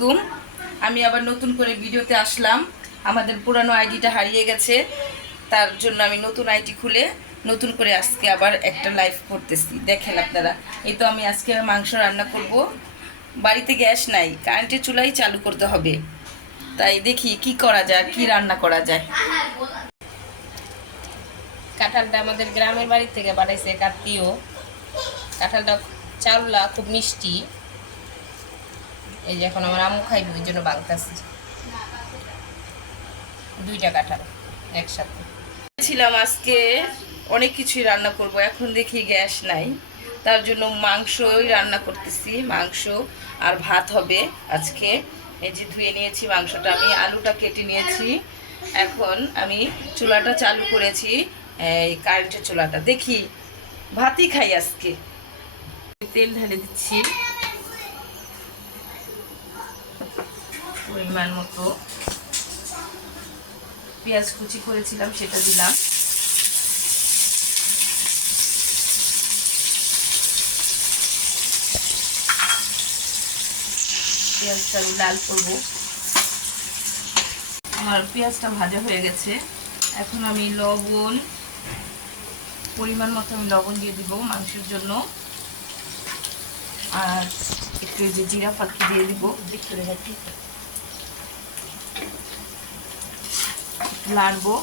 কুম আমি আবার নতুন করে ভিডিওতে আসলাম। আমাদের পুরানো আইডিটা হারিয়ে গেছে, তার জন্য আমি নতুন আইডি খুলে নতুন করে আজকে আবার একটা লাইভ করতেছি। দেখেন আপনারা, এই তো আমি আজকে মাংস রান্না করব। বাড়িতে গ্যাস নাই, কারেন্টের চুলাই চালু করতে হবে। তাই দেখি কি করা যায়, কি রান্না করা যায়। কাঁঠালটা আমাদের গ্রামের বাড়ি থেকে বানাইছে কাটতিও। কাঁঠালটা চাউলা খুব মিষ্টি। এই যে এখন আমার আম্মু খাইবে, ওই জন্য বাংতাছি। দুইটা কাঁঠাল একসাথে ছিলাম। আজকে অনেক কিছুই রান্না করব, এখন দেখি গ্যাস নাই, তার জন্য মাংসই রান্না করতেছি। মাংস আর ভাত হবে আজকে। এই যে ধুয়ে নিয়েছি মাংসটা, আমি আলুটা কেটে নিয়েছি। এখন আমি চুলাটা চালু করেছি, এই কারেন্টের চুলাটা। দেখি ভাতই খাই আজকে। তেল ঢেলে দিচ্ছি পরিমাণ মতো। পেঁয়াজ কুচি করেছিলাম সেটা দিলাম। পেঁয়াজটা আমি লাল করব। আমার পেঁয়াজটা ভাজা হয়ে গেছে। এখন আমি লবণ, পরিমাণ মতো আমি লবণ দিয়ে দিব মাংসের জন্য। আর একটু যে জিরা ফাঁকি দিয়ে দিব, লাড়বো।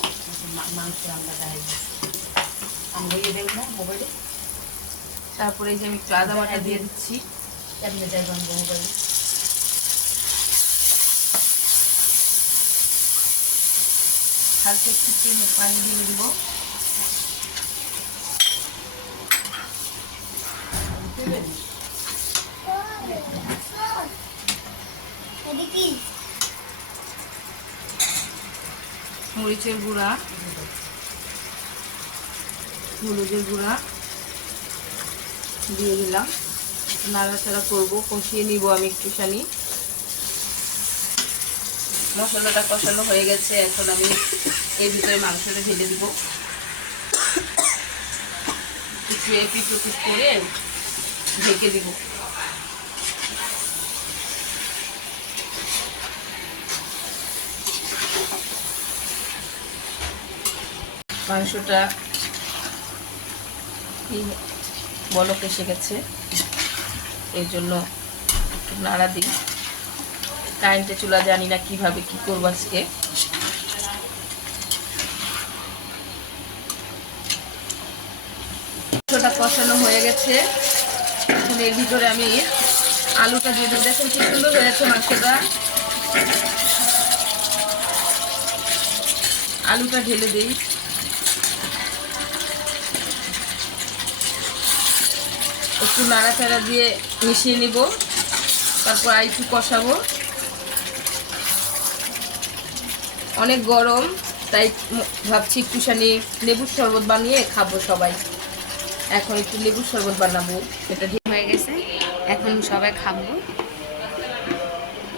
তারপরে এই যে আমি একটু আদা বাটা দিয়ে দিচ্ছি। হালকা একটু পানি দিয়ে দিব। মরিচের গুঁড়া, হলুদের গুঁড়া দিয়ে দিলাম। নাড়াচাড়া করবো, কষিয়ে নিব আমি একটুখানি। মশলাটা কষানো হয়ে গেছে, এখন আমি এর ভিতরে মাংসটা ঢেলে দিব। একটু এপিট ওপিট করে ঢেকে দিব। মাংসটা বলক এসে গেছে, এই জন্য একটু নাড়া দিই। কারেন্টে চুলা জানি না কিভাবে কি করবো আজকে। মাংসটা কষানো হয়ে গেছে, এখন এর ভিতরে আমি আলুটা দিয়ে দেবো। দেখুন কি সুন্দর হয়েছে মাংসটা। আলুটা ঢেলে দিই। একটু নাড়াচাড়া দিয়ে মিশিয়ে নিব, তারপর আর একটু কষাবো। অনেক গরম, তাই ভাবছি একটুখানি লেবুর শরবত বানিয়ে খাবো সবাই। এখন একটু লেবুর শরবত বানাবো, এটা হয়ে গেছে, এখন সবাই খাবো।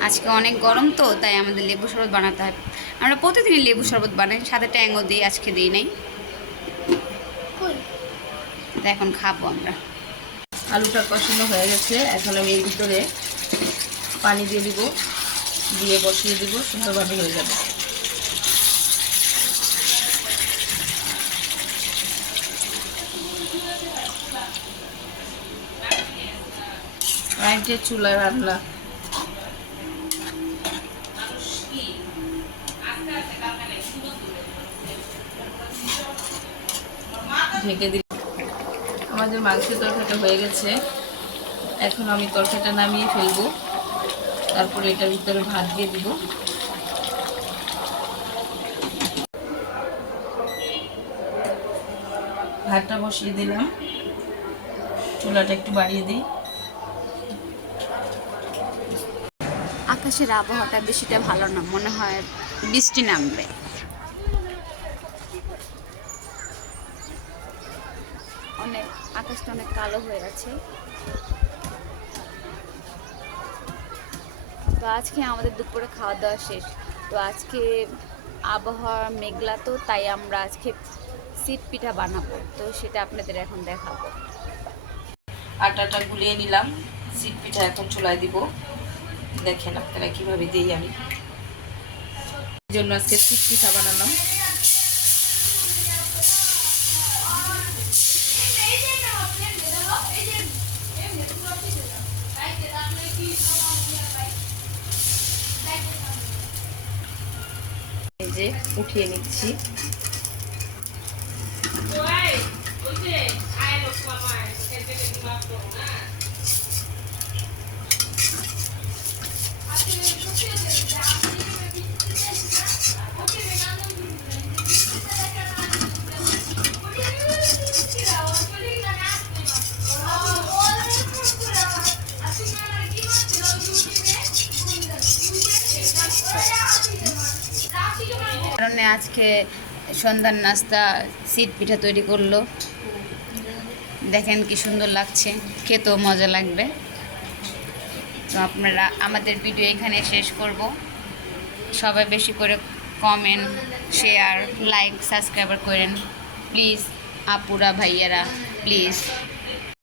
আজকে অনেক গরম তো, তাই আমাদের লেবু শরবত বানাতে হয়। আমরা প্রতিদিনই লেবু শরবত বানাই, সাথে ট্যাঙ্গো দিই, আজকে দিই নাই। এখন খাবো আমরা। আলুটা কষানো হয়ে গেছে, এখন আমি এর ভিতরে পানি দিয়ে দিব, দিয়ে বসিয়ে দিব, সুন্দরভাবে হয়ে যাবে। কারেন্টের চুলায় রান্না। ঢেকে দিই। আমাদের মাংসের তরকারিটা হয়ে গেছে, এখন আমি তরকারিটা নামিয়ে ফেলবো। তারপরে এটার ভিতরে ভাত দিয়ে দিব। ভাতটা বসিয়ে দিলাম, চুলাটা একটু বাড়িয়ে দিই। আকাশের আবহাওয়াটা বেশিটা ভালো না, মনে হয় বৃষ্টি নামবে। অনেক আকাশটা অনেক কালো হয়ে আছে। তো আজকে আমাদের দুপুরে খাওয়া দাওয়া শেষ। তো আজকে আবহাওয়া মেঘলা, তো তাই আমরা আজকে সিট পিঠা বানাবো, তো সেটা আপনাদের এখন দেখাবো। আটাটা গুলিয়ে নিলাম, সিট পিঠা এখন চুলায় দিব। দেখেন আপনারা কীভাবে দিই আমি। এই জন্য আজকে সিট পিঠা বানালাম। এই যে উঠিয়ে নিচ্ছি। কারণে আজকে সন্ধ্যার নাস্তা সিট পিঠা তৈরি করলো। দেখেন কি সুন্দর লাগছে, খেতেও মজা লাগবে। তো আপনারা আমাদের ভিডিও এখানে শেষ করব। সবাই বেশি করে কমেন্ট, শেয়ার, লাইক, সাবস্ক্রাইব করেন প্লিজ। আপুরা ভাইয়ারা প্লিজ।